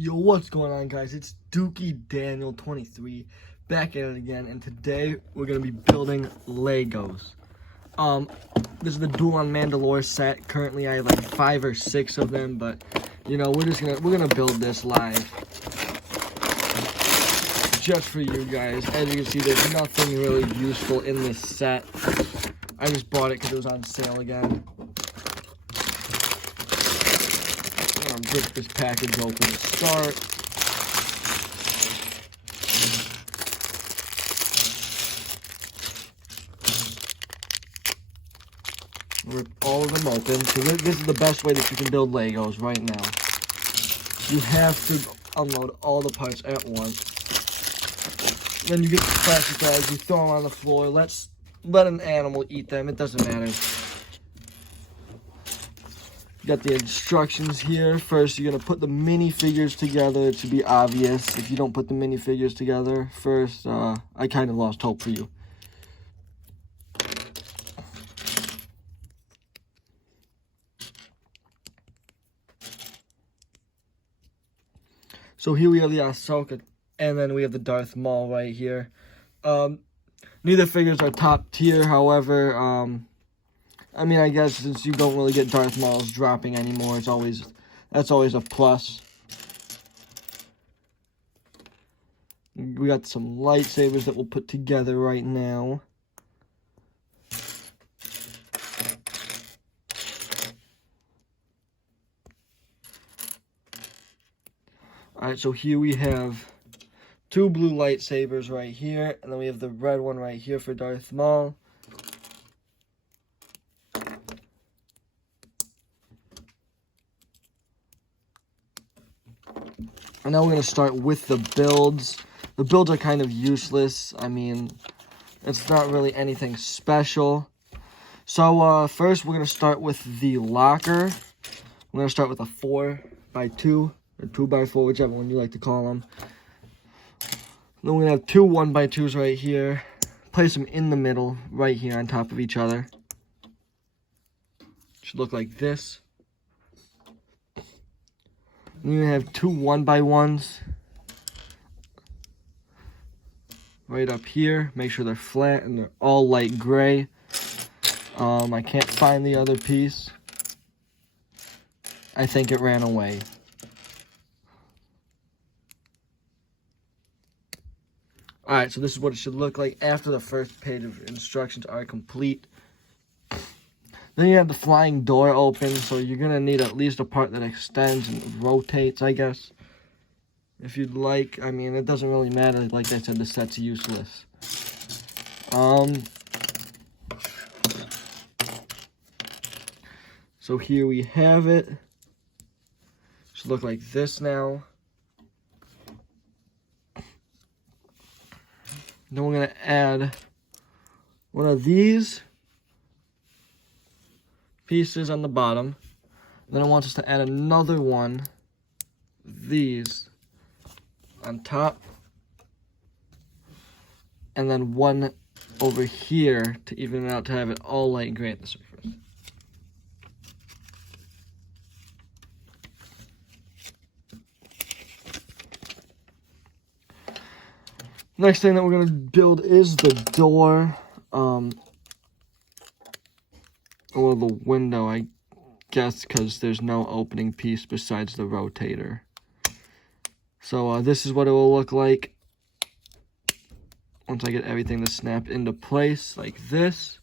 Yo, what's going on, guys? It's Dookie Daniel 23 back at it again, and today we're gonna be building Legos. This is the Duel on Mandalore set. Currently, I have like 5 or 6 of them, but you know, we're gonna build this live just for you guys. As you can see, there's nothing really useful in this set. I just bought it because it was on sale again. Rip this package open to start. Rip all of them open. So this is the best way that you can build Legos right now. You have to unload all the parts at once. Then you get the plastic bags, you throw them on the floor. Let an animal eat them. It doesn't matter. Got the instructions here. First, you're going to put the minifigures together. It should be obvious. If you don't put the minifigures together first, I kind of lost hope for you. So here we have the Ahsoka, and then we have the Darth Maul right here. Neither figures are top tier, however, I mean, I guess since you don't really get Darth Mauls dropping anymore, that's always a plus. We got some lightsabers that we'll put together right now. Alright, so here we have 2 blue lightsabers right here, and then we have the red one right here for Darth Maul. And now we're going to start with the builds. The builds are kind of useless. I mean, it's not really anything special. So, first we're going to start with the locker. We're going to start with a 4x2, or 2x4, whichever one you like to call them. Then we're going to have 2 1x2s right here. Place them in the middle, right here on top of each other. Should look like this. Then you have 2 1x1s right up here. Make sure they're flat and they're all light gray. I can't find the other piece. I think it ran away. Alright, so this is what it should look like after the first page of instructions are complete. Then you have the flying door open, so you're going to need at least a part that extends and rotates, I guess. If you'd like. I mean, it doesn't really matter. Like I said, the set's useless. So here we have it. Should look like this now. Then we're going to add one of these pieces on the bottom. Then I want us to add another one, these, on top. And then one over here to even it out to have it all light gray at the surface. Next thing that we're going to build is the door, or the window, I guess, because there's no opening piece besides the rotator. So this is what it will look like once I get everything to snap into place like this.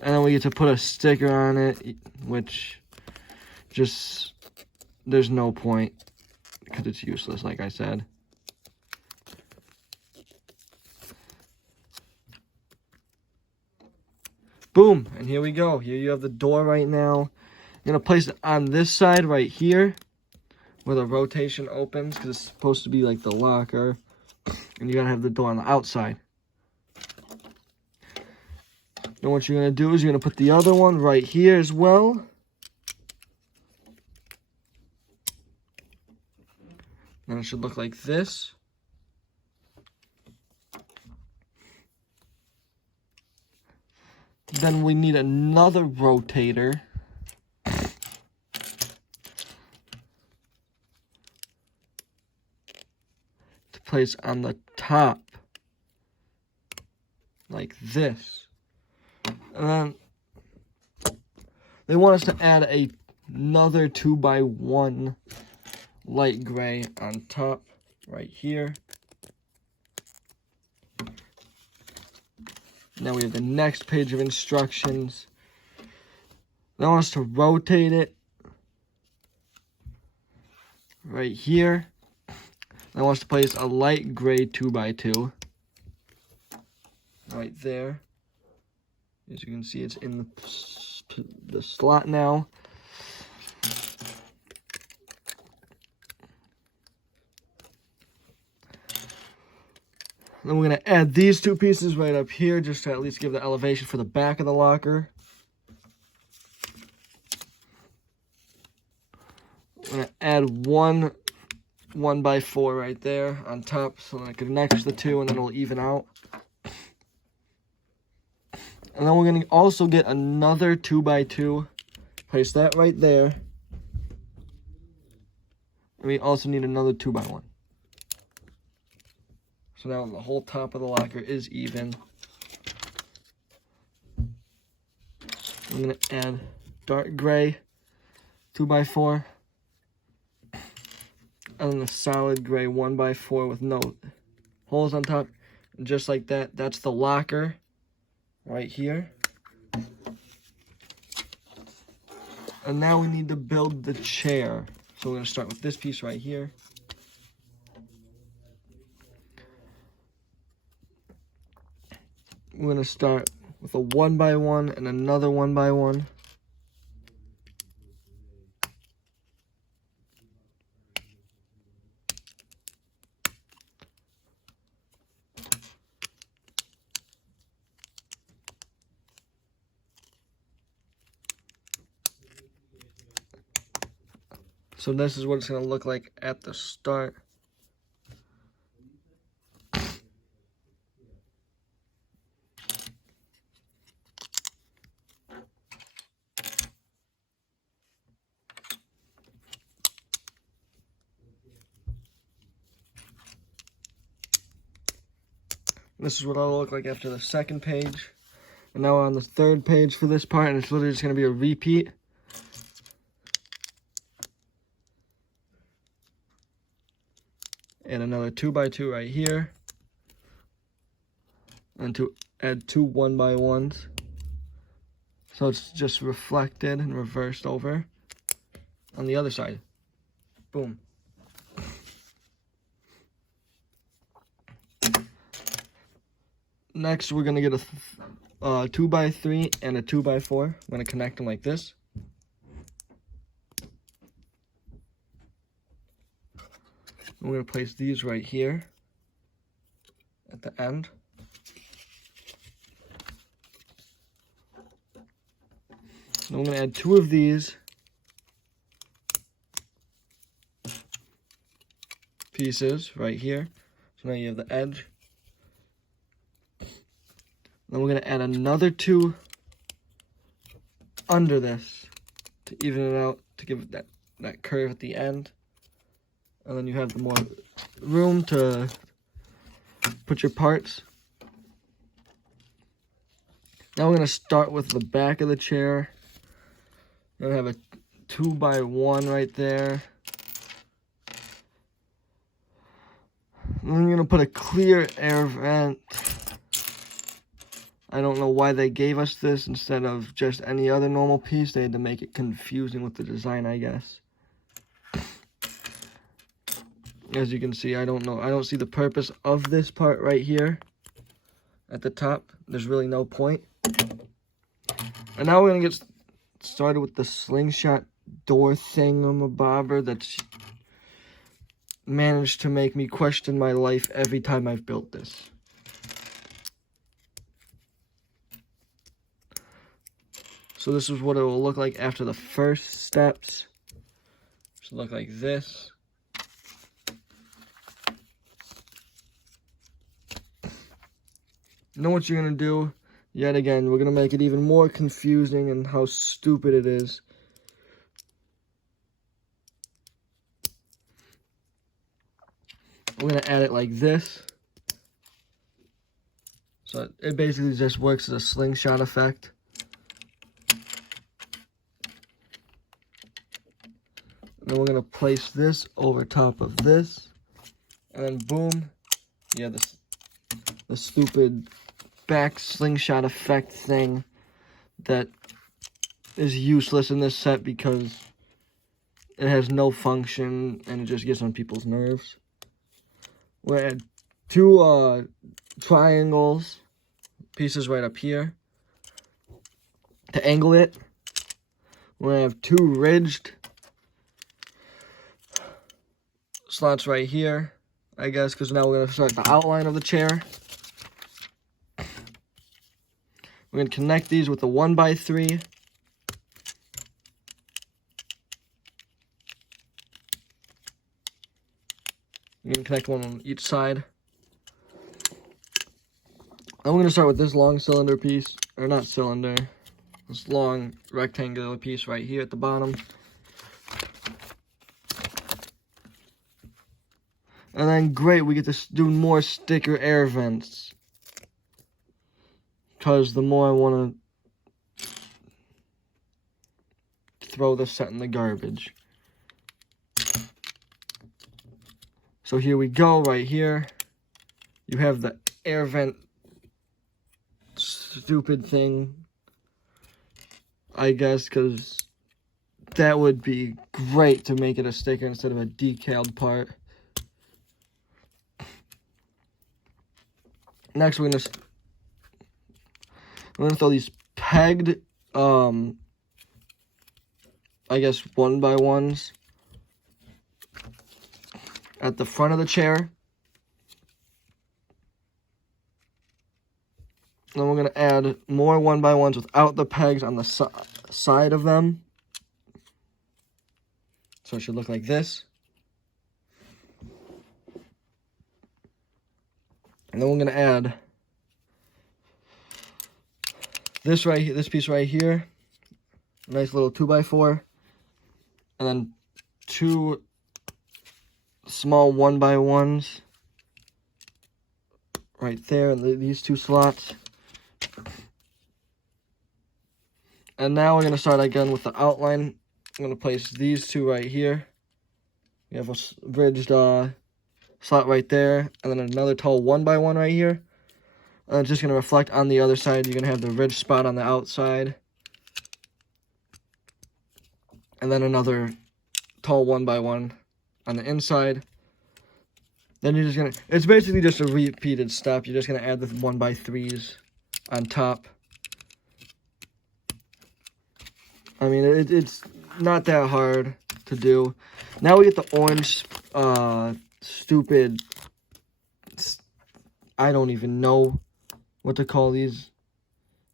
And then we get to put a sticker on it, which just, there's no point because it's useless, like I said. Boom, and here we go. Here you have the door right now. You're going to place it on this side right here where the rotation opens because it's supposed to be like the locker. And you're going to have the door on the outside. Then what you're going to do is you're going to put the other one right here as well. And it should look like this. Then we need another rotator. place on the top, like this. And then they want us to add another 2x1 light gray on top, right here. Now we have the next page of instructions. They want us to rotate it right here. They want us to place a light gray 2x2 right there. As you can see, it's in the slot now. Then we're going to add these two pieces right up here just to at least give the elevation for the back of the locker. We're going to add one 1x4 right there on top so that it connects the two and then it'll even out. And then we're going to also get another 2x2. Place that right there. And we also need another 2x1. So now the whole top of the locker is even. I'm going to add dark gray 2x4. And then the solid gray 1x4 with no holes on top. And just like that, that's the locker right here. And now we need to build the chair. So we're going to start with this piece right here. We're going to start with a 1x1 and another 1x1. So this is what it's going to look like at the start. This is what it'll look like after the second page. And now we're on the third page for this part, and it's literally just going to be a repeat. And another 2x2 right here. And to add two 1x1s. So it's just reflected and reversed over on the other side. Boom. Next, we're going to get a 2x3 and a 2x4. I'm going to connect them like this. We're going to place these right here at the end. Then we're going to add two of these pieces right here. So now you have the edge. Then we're going to add another two under this to even it out, to give it that curve at the end. And then you have the more room to put your parts. Now we're going to start with the back of the chair. We're going to have a 2x1 right there. And then we're going to put a clear air vent. I don't know why they gave us this instead of just any other normal piece. They had to make it confusing with the design, I guess. As you can see, I don't know. I don't see the purpose of this part right here at the top. There's really no point. And now we're going to get started with the slingshot door thingamabobber that's managed to make me question my life every time I've built this. So this is what it will look like after the first steps. It should look like this. You know what you're going to do? Yet again, we're going to make it even more confusing and how stupid it is. we're going to add it like this. So it basically just works as a slingshot effect. And then we're going to place this over top of this. And then boom, yeah, the stupid back slingshot effect thing that is useless in this set because it has no function and it just gets on people's nerves. We're going to add two triangles pieces right up here to angle it. We're going to have two ridged slots right here, I guess, because now we're going to start the outline of the chair. We're going to connect these with the 1x3. We're going to connect one on each side. Then we're going to start with this long cylinder piece, or not cylinder, this long rectangular piece right here at the bottom. And then, great, we get to do more sticker air vents. Because the more I want to throw this set in the garbage. So here we go, right here. You have the air vent stupid thing, I guess, because that would be great to make it a sticker instead of a decaled part. Next, we're gonna throw these pegged, I guess 1x1s at the front of the chair. Then we're gonna add more 1x1s without the pegs on the side of them. So it should look like this. And then we're gonna add this piece right here, nice little 2x4, and then two small 1x1s right there in these two slots. And now we're gonna start again with the outline. I'm gonna place these two right here. We have a bridged slot right there, and then another tall 1x1 right here. And it's just going to reflect on the other side. You're going to have the ridge spot on the outside. And then another tall 1x1 on the inside. Then you're just going to, it's basically just a repeated step. You're just going to add the 1x3s on top. I mean, it's not that hard to do. Now we get the orange, stupid, I don't even know what to call these.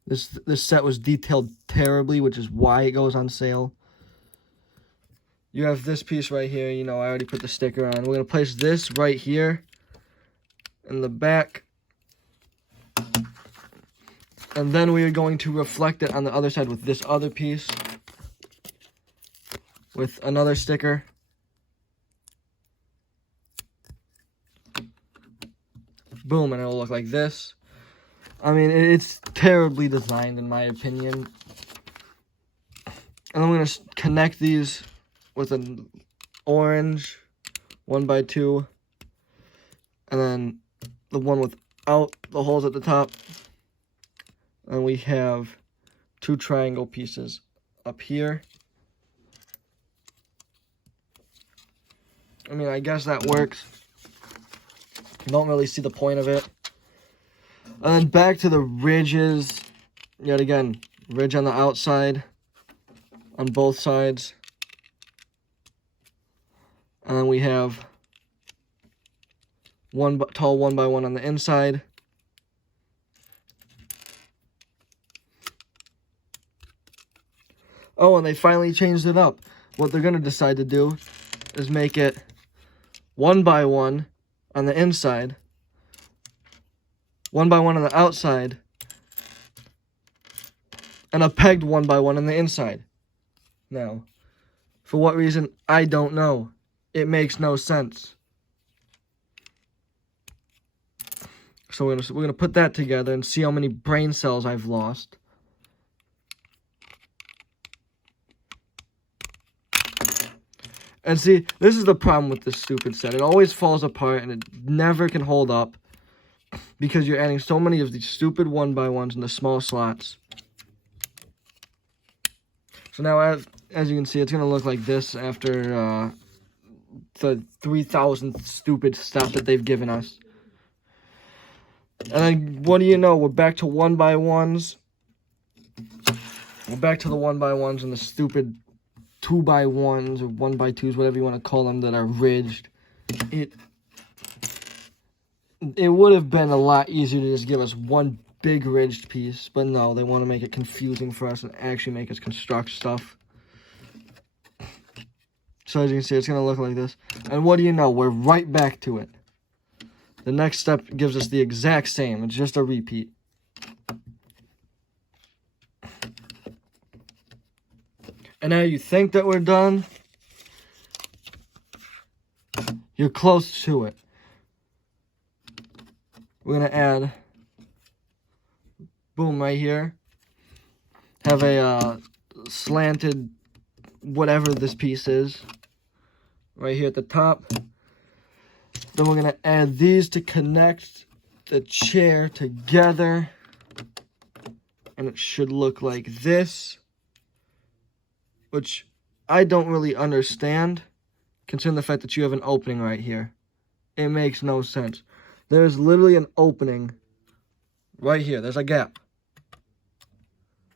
This set was detailed terribly, which is why it goes on sale. You have this piece right here. You know, I already put the sticker on. We're going to place this right here in the back. And then we are going to reflect it on the other side with this other piece. With another sticker. Boom, and it'll look like this. I mean, it's terribly designed in my opinion. And I'm going to connect these with an orange 1x2. And then the one without the holes at the top. And we have two triangle pieces up here. I mean, I guess that works. Don't really see the point of it. And then back to the ridges. Yet again, ridge on the outside. On both sides. And then we have one tall 1x1 on the inside. Oh, and they finally changed it up. What they're going to decide to do is make it 1x1 on the inside, 1x1 on the outside, and a pegged 1x1 on the inside. Now, for what reason, I don't know. It makes no sense. So we're gonna put that together and see how many brain cells I've lost. And see, this is the problem with this stupid set. It always falls apart and it never can hold up because you're adding so many of these stupid 1x1s in the small slots. So now, as you can see, it's going to look like this after the 3,000th stupid step that they've given us. And then, what do you know? We're back to 1x1s. We're back to the 1x1s and the stupid 2x1s or 1x2s, whatever you want to call them, that are ridged. It would have been a lot easier to just give us one big ridged piece, but no, they want to make it confusing for us and actually make us construct stuff. So as you can see, it's going to look like this. And what do you know? We're right back to it. The next step gives us the exact same. It's just a repeat. And now you think that we're done. You're close to it. We're going to add, boom, right here. Have a slanted, whatever this piece is, right here at the top. Then we're going to add these to connect the chair together. And it should look like this. Which I don't really understand, considering the fact that you have an opening right here. It makes no sense. There's literally an opening right here. There's a gap.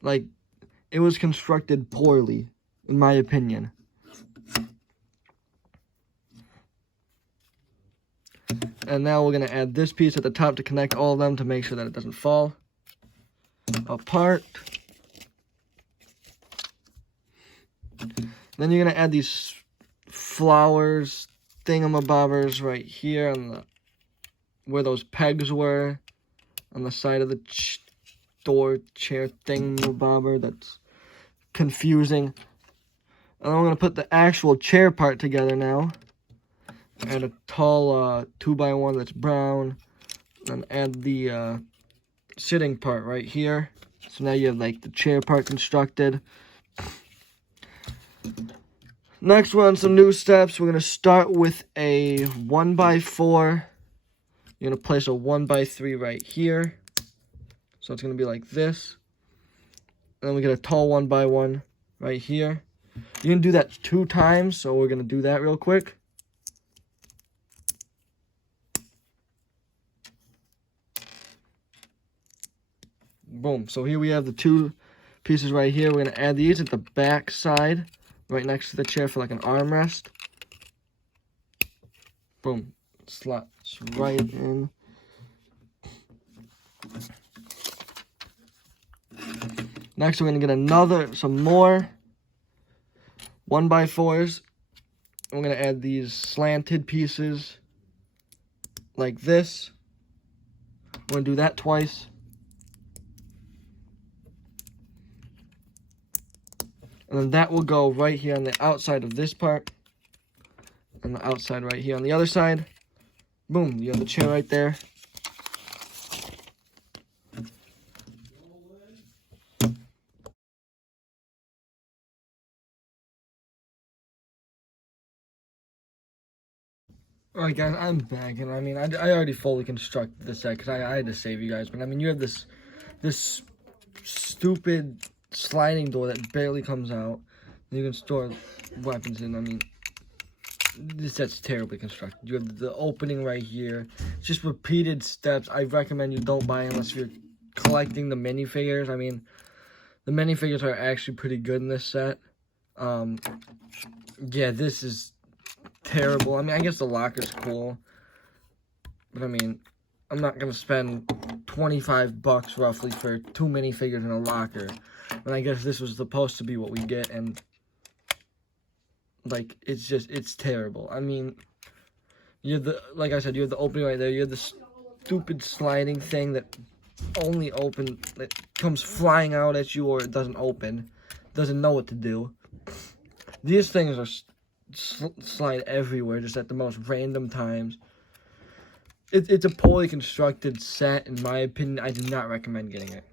Like, it was constructed poorly, in my opinion. And now we're going to add this piece at the top to connect all of them to make sure that it doesn't fall apart. Then you're going to add these flowers, thingamabobbers right here on the where those pegs were, on the side of the door chair thingamabobber. That's confusing. And then we're going to put the actual chair part together now. Add a tall 2x1 that's brown. And add the sitting part right here. So now you have like the chair part constructed. Next, we're on some new steps. We're going to start with a 1x4. You're going to place a 1x3 right here. So it's going to be like this. And then we get a tall 1x1 right here. You can do that 2 times, so we're going to do that real quick. Boom. So here we have the 2 pieces right here. We're going to add these at the back side, right next to the chair for like an armrest. Boom. Slots right in. Next, we're going to get some more 1x4s. I'm going to add these slanted pieces like this. We're going to do that twice. And then that will go right here on the outside of this part. And the outside right here on the other side. Boom, you have the chair right there. Alright guys, I'm back, and I mean, I already fully constructed this set, because I had to save you guys, but I mean, you have this stupid sliding door that barely comes out, and you can store weapons in. I mean, this set's terribly constructed. You have the opening right here. It's just repeated steps. I recommend you don't buy unless you're collecting the minifigures. I mean, the minifigures are actually pretty good in this set. Yeah, this is terrible. I mean, I guess the locker's cool, but I mean, I'm not gonna spend $25 roughly for 2 minifigures in a locker. And I guess this was supposed to be what we get, and like, it's terrible. I mean, you have like I said, you have the opening right there. You have the stupid sliding thing that only that comes flying out at you, or it doesn't open. Doesn't know what to do. These things are slide everywhere, just at the most random times. it's a poorly constructed set, in my opinion. I do not recommend getting it.